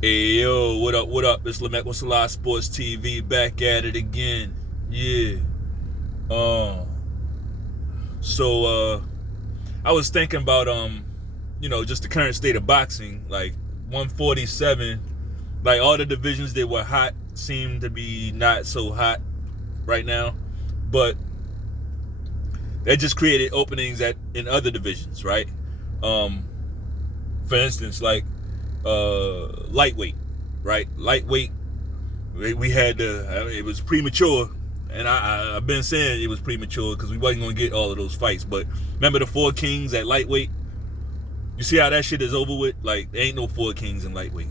Hey yo, what up, what up? It's Lamech with Selah Sports TV back at it again. Yeah. Um so I was thinking about just the current state of boxing, like 147, like all the divisions that were hot seem to be not so hot right now. But that just created openings in other divisions, right? For instance, like lightweight, right? Lightweight, we had it was premature, and I've been saying it was premature because we wasn't gonna get all of those fights. But remember the Four Kings at lightweight? You see how that shit is over with? Like there ain't no Four Kings in lightweight.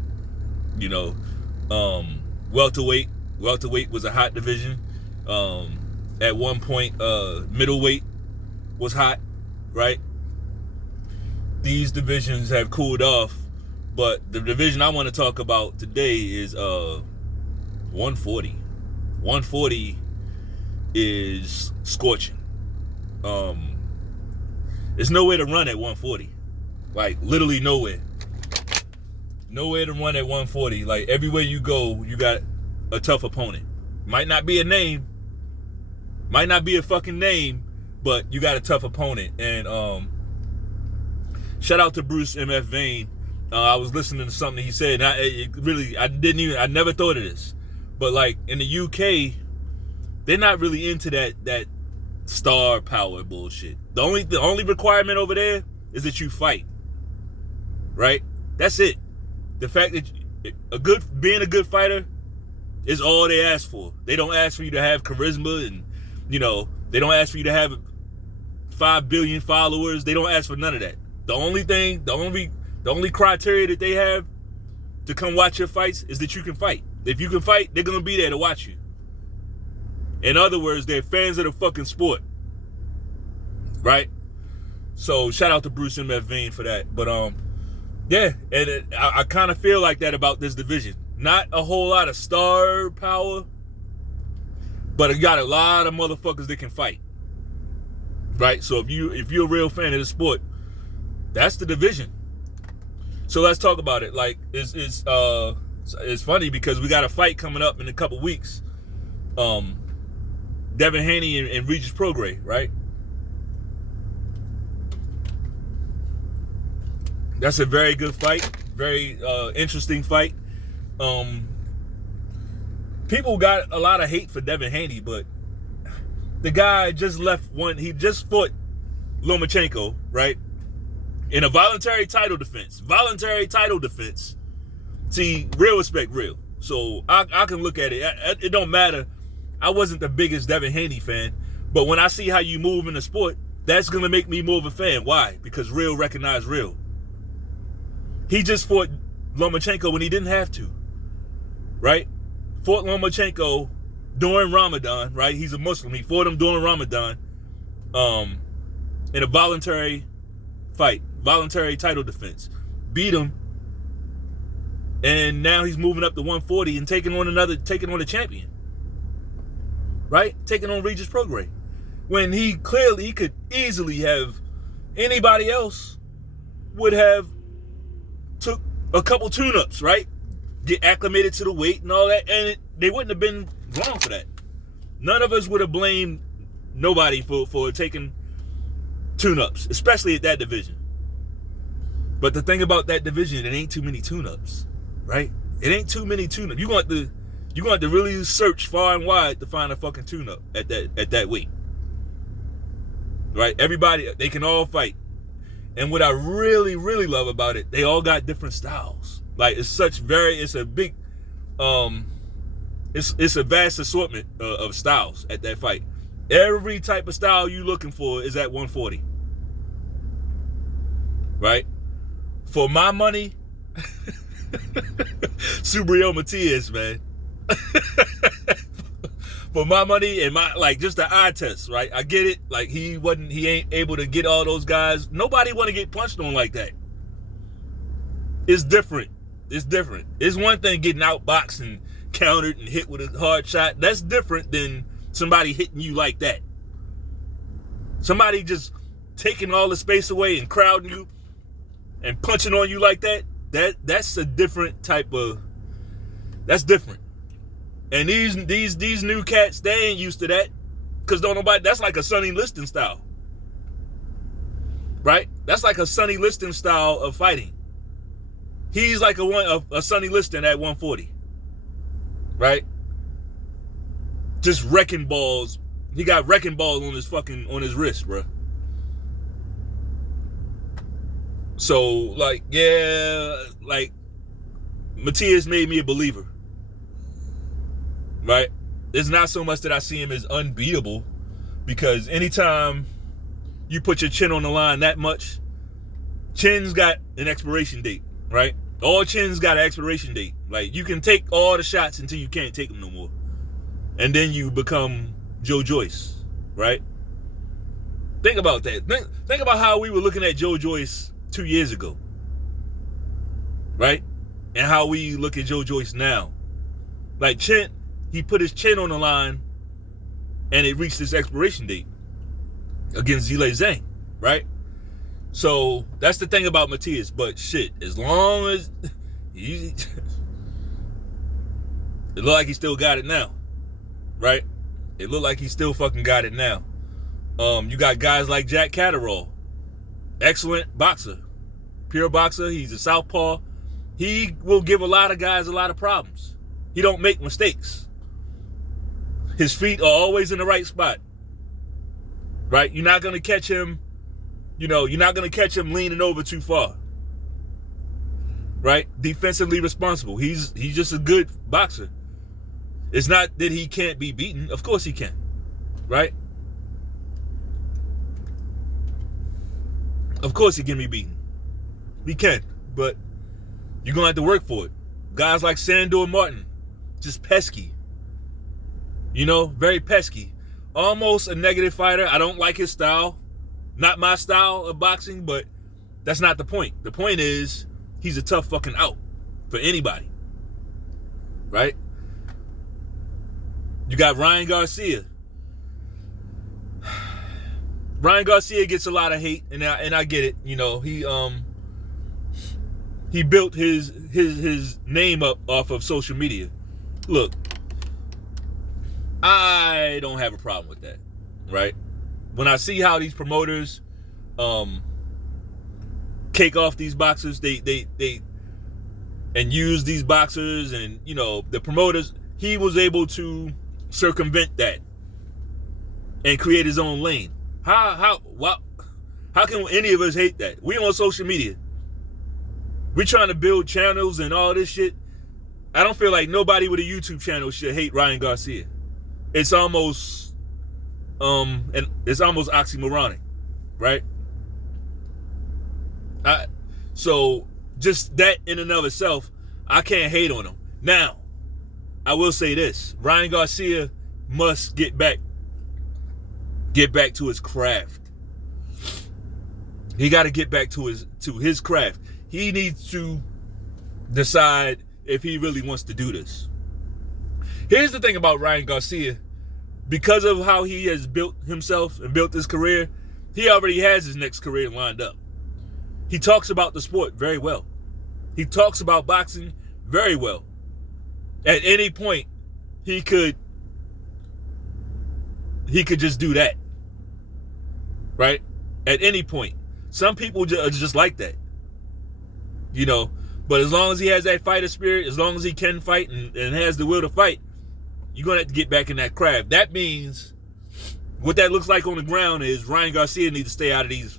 You know, welterweight was a hot division. At one point, middleweight was hot, right? These divisions have cooled off. But the division I want to talk about today is 140. 140 is scorching. There's nowhere to run at 140. Like literally nowhere. Nowhere to run at 140. Like everywhere you go, you got a tough opponent. Might not be a name. Might not be a fucking name, but you got a tough opponent. And shout out to Bruce MF Vane. I was listening to something he said, and I never thought of this. But like in the UK, they're not really into that star power bullshit. The only requirement over there is that you fight. Right? That's it. The fact that being a good fighter is all they ask for. They don't ask for you to have charisma, and they don't ask for you to have 5 billion followers. They don't ask for none of that. The only criteria that they have to come watch your fights is that you can fight. If you can fight, they're going to be there to watch you. In other words, they're fans of the fucking sport. Right? So, shout out to Bruce MF Vane for that. But, yeah, and I kind of feel like that about this division. Not a whole lot of star power, but it got a lot of motherfuckers that can fight. Right? So, if you're a real fan of the sport, that's the division. So let's talk about it. Like it's funny because we got a fight coming up in a couple weeks. Devin Haney and Regis Prograis, right? That's a very good fight, very interesting fight. People got a lot of hate for Devin Haney, but the guy just left one. He just fought Lomachenko, right? In a voluntary title defense. See, real respect, real. So I can look at it. It don't matter. I wasn't the biggest Devin Haney fan, but when I see how you move in the sport, that's gonna make me more of a fan. Why? Because real recognize real. He just fought Lomachenko when he didn't have to, right? Fought Lomachenko during Ramadan, right? He's a Muslim. He fought him during Ramadan, in a voluntary fight, voluntary title defense, beat him, and now he's moving up to 140 and taking on a champion, right? Taking on Regis Prograis, when he could easily have, anybody else would have took a couple tune-ups, right? Get acclimated to the weight and all that, and they wouldn't have been wrong for that. None of us would have blamed nobody for taking tune-ups, especially at that division. But the thing about that division, it ain't too many tune-ups, right? It ain't too many tune-ups. You want to really search far and wide to find a fucking tune-up at that weight, right? Everybody, they can all fight. And what I really, really love about it, they all got different styles. Like it's a big, it's a vast assortment of styles at that fight. Every type of style you looking for is at 140. Right? For my money, Subriel Matias, man. For my money and just the eye test, right? I get it. Like he ain't able to get all those guys. Nobody want to get punched on like that. It's different. It's one thing getting outboxed and countered and hit with a hard shot. That's different than somebody hitting you like that. Somebody just taking all the space away and crowding you and punching on you like that. that's a different type of, that's different. And these new cats, they ain't used to that. Cause don't nobody, that's like a Sonny Liston style. Right? That's like a Sonny Liston style of fighting. He's like a Sonny Liston at 140. Right? Just wrecking balls. He got wrecking balls on his wrist, bro. So, like, yeah, like, Matias made me a believer. Right? It's not so much that I see him as unbeatable, because anytime you put your chin on the line that much, chin's got an expiration date, right? All chins got an expiration date. Like, you can take all the shots until you can't take them no more. And then you become Joe Joyce, right? Think about that. Think about how we were looking at Joe Joyce 2 years ago, right? And how we look at Joe Joyce now. Like, chin, he put his chin on the line and it reached its expiration date against Zhilei Zhang, right? So that's the thing about Matias. But shit, as long as it look like he still got it now, right? It look like he still fucking got it now. You got guys like Jack Catterall, excellent boxer, pure boxer. He's a southpaw. He will give a lot of guys a lot of problems. He don't make mistakes. His feet are always in the right spot, right? You're not gonna catch him. You're not going to catch him leaning over too far. Right? Defensively responsible. He's just a good boxer. It's not that he can't be beaten. Of course he can. Right? Of course he can be beaten. He can. But you're going to have to work for it. Guys like Sandor Martin, just pesky. Very pesky. Almost a negative fighter. I don't like his style. Not my style of boxing, but that's not the point. The point is, he's a tough fucking out for anybody. Right? You got Ryan Garcia. Ryan Garcia gets a lot of hate, and I get it. He built his name up off of social media. Look, I don't have a problem with that. Right? When I see how these promoters cake off these boxers, they and use these boxers, and the promoters, he was able to circumvent that and create his own lane. How can any of us hate that? We on social media. We trying to build channels and all this shit. I don't feel like nobody with a YouTube channel should hate Ryan Garcia. It's almost and it's almost oxymoronic, right? So just that in and of itself, I can't hate on him. Now, I will say this: Ryan Garcia must get back to his craft. He got to get back to his craft. He needs to decide if he really wants to do this. Here's the thing about Ryan Garcia. Because of how he has built himself and built his career, he already has his next career lined up. He talks about the sport very well. He talks about boxing very well. At any point, he could just do that. Right? At any point. Some people are just like that. But as long as he has that fighter spirit, as long as he can fight and has the will to fight, you're going to have to get back in that craft. That means what that looks like on the ground is Ryan Garcia needs to stay out of these.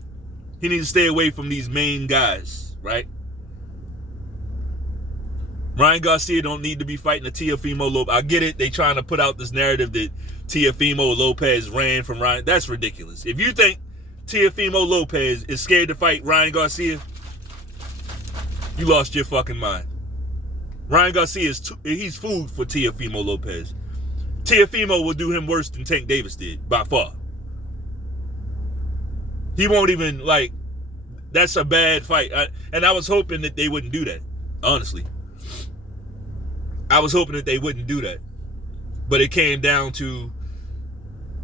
He needs to stay away from these main guys, right? Ryan Garcia don't need to be fighting a Teofimo Lopez. I get it. They trying to put out this narrative that Teofimo Lopez ran from Ryan. That's ridiculous. If you think Teofimo Lopez is scared to fight Ryan Garcia, you lost your fucking mind. Ryan Garcia he's food for Teofimo Lopez. Teofimo will do him worse than Tank Davis did, by far. He won't even, that's a bad fight. And I was hoping that they wouldn't do that, honestly. I was hoping that they wouldn't do that. But it came down to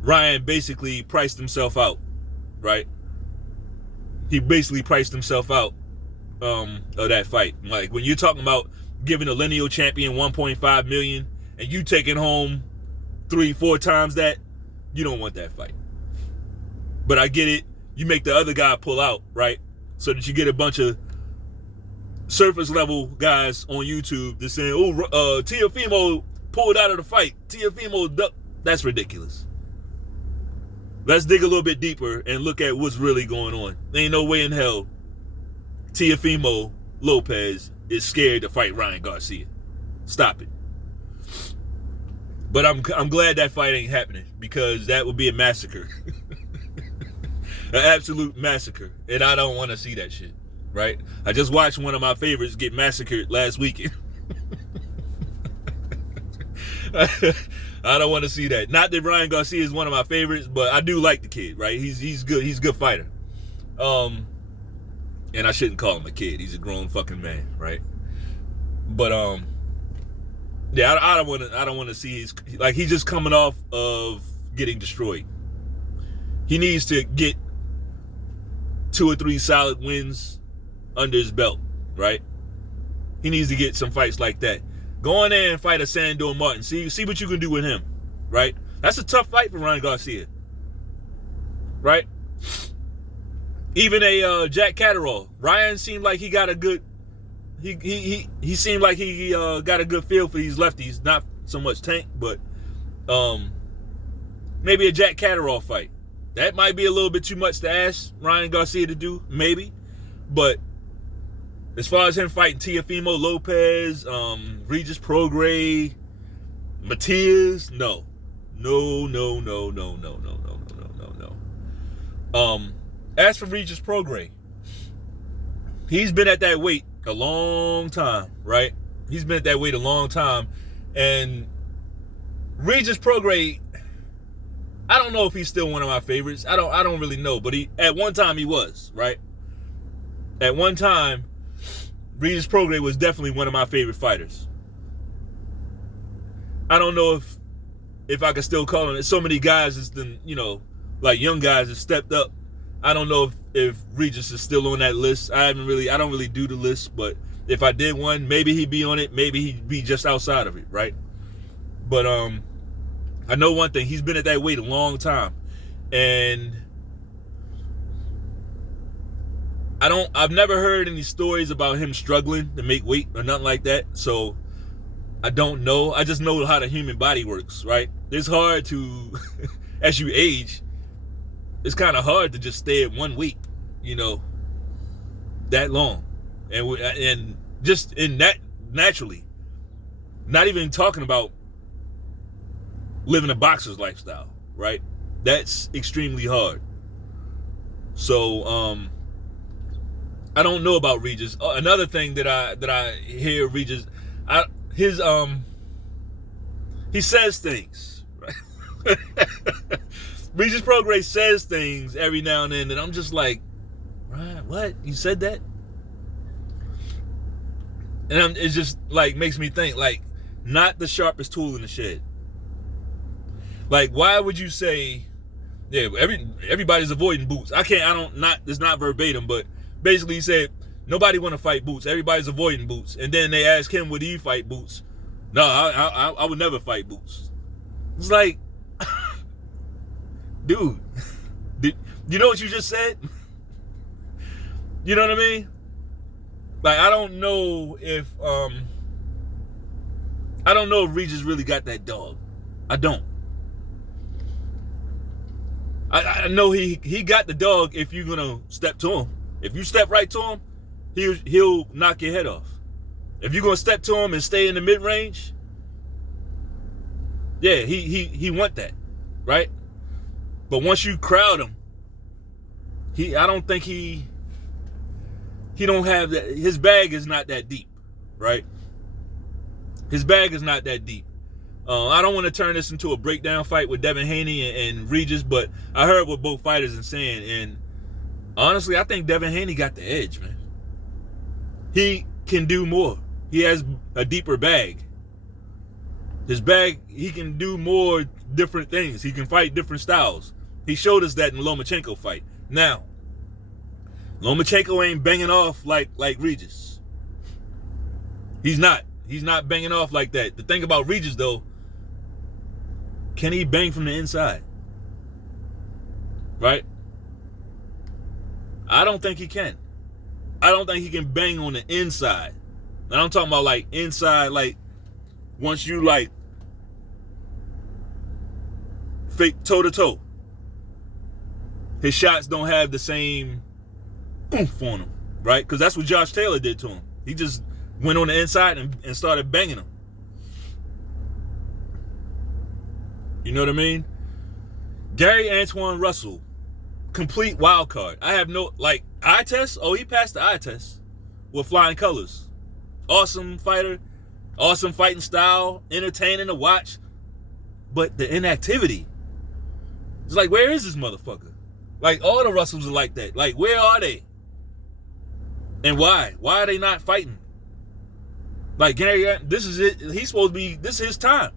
Ryan basically priced himself out, right? He basically priced himself out of that fight. Like when you're talking about giving a lineal champion 1.5 million and you taking home 3-4 times that, you don't want that fight. But I get it. You make the other guy pull out, right? So that you get a bunch of surface level guys on YouTube that's saying, oh, Teofimo pulled out of the fight. Teofimo ducked. That's ridiculous. Let's dig a little bit deeper and look at what's really going on. There ain't no way in hell Teofimo Lopez is scared to fight Ryan Garcia. Stop it. But I'm glad that fight ain't happening, because that would be a massacre. An absolute massacre. And I don't want to see that shit, right? I just watched one of my favorites get massacred last weekend. I don't want to see that. Not that Ryan Garcia is one of my favorites, but I do like the kid, right? He's good. He's a good fighter. And I shouldn't call him a kid. He's a grown fucking man, right? But yeah, I don't want to see he's just coming off of getting destroyed. He needs to get 2 or 3 solid wins under his belt, right? He needs to get some fights like that. Go in there and fight a Sandor Martin. See what you can do with him, right? That's a tough fight for Ryan Garcia, right? Even a Jack Catterall. Ryan seemed like he got a good. He seemed like he got a good feel for these lefties. Not so much Tank, but maybe a Jack Catterall fight. That might be a little bit too much to ask Ryan Garcia to do, maybe. But as far as him fighting Teofimo Lopez, Regis Prograis, Matias, no. As for Regis Prograis, he's been at that weight a long time, right? He's been at that weight a long time. And Regis Prograis, I don't know if he's still one of my favorites. I don't really know, but at one time he was, right? At one time, Regis Prograis was definitely one of my favorite fighters. I don't know if I can still call him. So many guys has been, like young guys have stepped up. I don't know if Regis is still on that list. I don't really do the list, but if I did one, maybe he'd be on it, maybe he'd be just outside of it, right? But I know one thing, he's been at that weight a long time. And I've never heard any stories about him struggling to make weight or nothing like that. So I don't know. I just know how the human body works, right? It's hard to, as you age, it's kind of hard to just stay at one weight, that long. And just in that, naturally, not even talking about living a boxer's lifestyle, right? That's extremely hard. So, I don't know about Regis. Another thing that I hear Regis, he says things, right? Regis Prograis says things every now and then that I'm just like, right, what? You said that? And it just like makes me think, like, not the sharpest tool in the shed. Like, why would you say, yeah, everybody's avoiding Boots? It's not verbatim, but basically he said, nobody want to fight Boots. Everybody's avoiding Boots. And then they ask him, would he fight Boots? No, I would never fight Boots. It's like, dude, you know what you just said? You know what I mean? Like, I don't know if Regis really got that dog. I don't. I know he got the dog if you're gonna step to him. If you step right to him, he'll knock your head off. If you're gonna step to him and stay in the mid range, yeah, he want that, right? But once you crowd him, I don't think he don't have that. His bag is not that deep, right? His bag is not that deep. I don't want to turn this into a breakdown fight with Devin Haney and Regis, but I heard what both fighters are saying, and honestly, I think Devin Haney got the edge, man. He can do more. He has a deeper bag. His bag, he can do more different things. He can fight different styles. He showed us that in the Lomachenko fight. Now, Lomachenko ain't banging off like Regis. He's not. He's not banging off like that. The thing about Regis, though, can he bang from the inside? Right? I don't think he can. I don't think he can bang on the inside. And I'm talking about like inside, like once you like fake toe to toe. His shots don't have the same oomph on him, right? Because that's what Josh Taylor did to him. He just went on the inside and started banging him. You know what I mean? Gary Antoine Russell, complete wild card. I have no, like, eye test? Oh, he passed the eye test with flying colors. Awesome fighter, awesome fighting style, entertaining to watch. But the inactivity, it's like, where is this motherfucker? Like, all the Russells are like that. Like, where are they? And why? Why are they not fighting? Like, Gary, this is it. He's supposed to be, this is his time.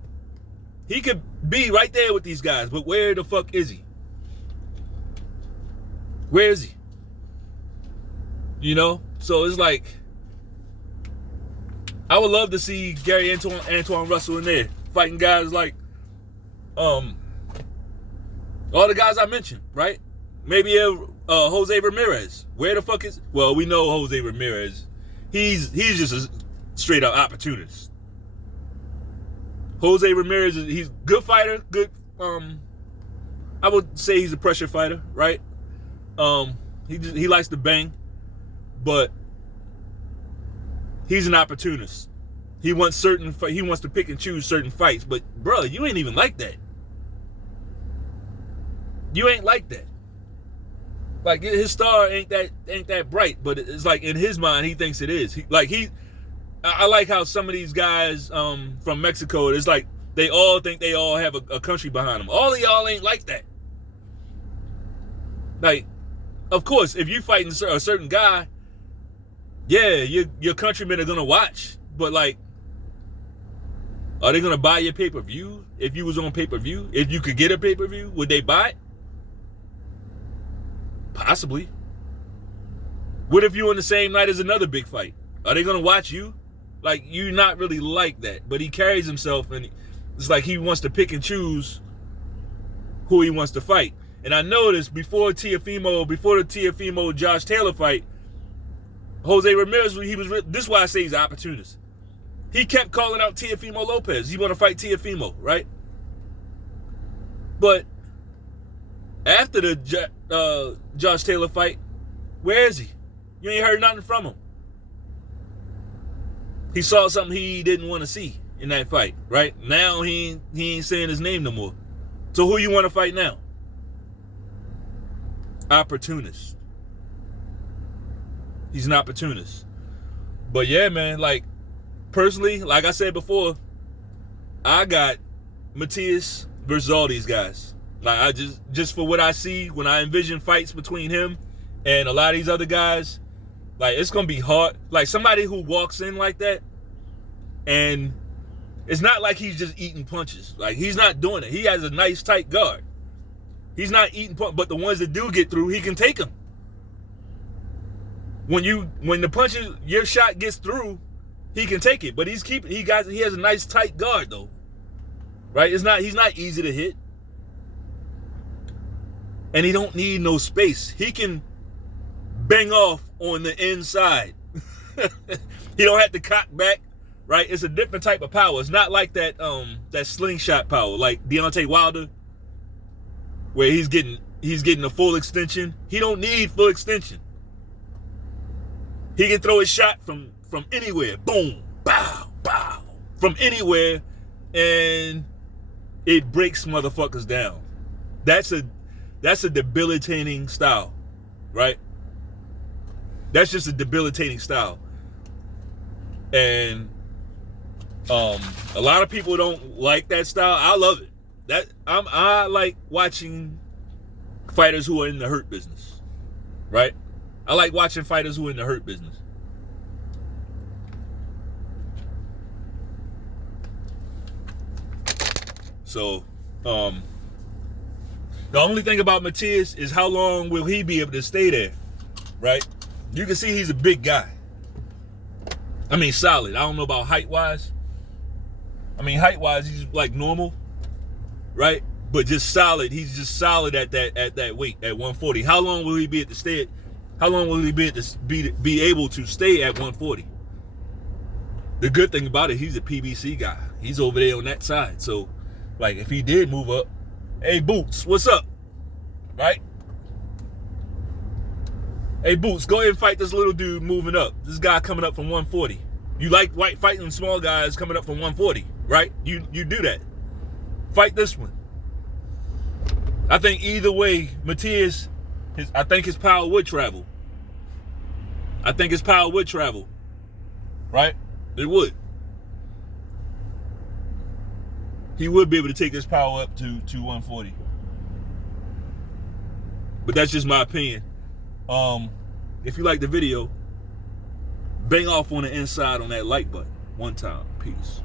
He could be right there with these guys, but where the fuck is he? Where is he? You know? So it's like, I would love to see Gary Antoine Russell in there fighting guys like all the guys I mentioned, right? Maybe Jose Ramirez. Where the fuck is? Well, we know Jose Ramirez. He's just a straight up opportunist. Jose Ramirez, he's a good fighter. Good. I would say he's a pressure fighter, right? He likes to bang, but he's an opportunist. He wants to pick and choose certain fights. But bro, you ain't even like that. You ain't like that. Like, his star ain't that bright, but it's like in his mind he thinks it is. I like how some of these guys from Mexico, it's like they all think they all have a country behind them. All of y'all ain't like that. Like, of course, if you fighting a certain guy, yeah, your countrymen are gonna watch, but like, are they gonna buy your pay-per-view? If you was on pay-per-view, if you could get a pay-per-view, would they buy it? Possibly. What if you on the same night as another big fight? Are they gonna watch you? Like, you not really like that, but he carries himself, and it's like he wants to pick and choose who he wants to fight. And I noticed before the Teofimo Josh Taylor fight, Jose Ramirez, this is why I say he's an opportunist. He kept calling out Teofimo Lopez. He want to fight Teofimo, right? But after the Josh Taylor fight, where is he? You ain't heard nothing from him. He saw something he didn't want to see in that fight, right? Now he ain't saying his name no more. So who you want to fight now? Opportunist. He's an opportunist. But yeah, man, like, personally, like I said before, I got Matias versus all these guys. Like, I just for what I see, when I envision fights between him and a lot of these other guys, like, it's gonna be hard. Like, somebody who walks in like that, and it's not like he's just eating punches. Like, he's not doing it. He has a nice tight guard. He's not eating punches, but the ones that do get through, he can take them. When the punches, your shot gets through, he can take it. But he has a nice tight guard though, right? He's not easy to hit, and he don't need no space. He can bang off on the inside. He don't have to cock back, right? It's a different type of power. It's not like that slingshot power, like Deontay Wilder, where he's getting a full extension. He don't need full extension. He can throw his shot from anywhere. Boom, bow, bow. From anywhere, and it breaks motherfuckers down. That's a debilitating style, right? That's just a debilitating style. And a lot of people don't like that style. I love it. I like watching fighters who are in the hurt business, right? I like watching fighters who are in the hurt business. So, the only thing about Matias is how long will he be able to stay there? right? You can see he's a big guy. I mean, solid. I don't know about height-wise. I mean, height-wise, he's like normal, right? But just solid. He's just solid at that weight, at 140. How long will he be at the stay? How long will he be able to stay at 140? The good thing about it, he's a PBC guy. He's over there on that side. So, like, if he did move up, hey, Boots, what's up? Right? Hey, Boots, go ahead and fight this little dude moving up. This guy coming up from 140. You like fighting small guys coming up from 140, right? You do that. Fight this one. I think either way, Matias, I think his power would travel. Right? It would. He would be able to take his power up to 140. But that's just my opinion. If you like the video, bang off on the inside on that like button one time. Peace.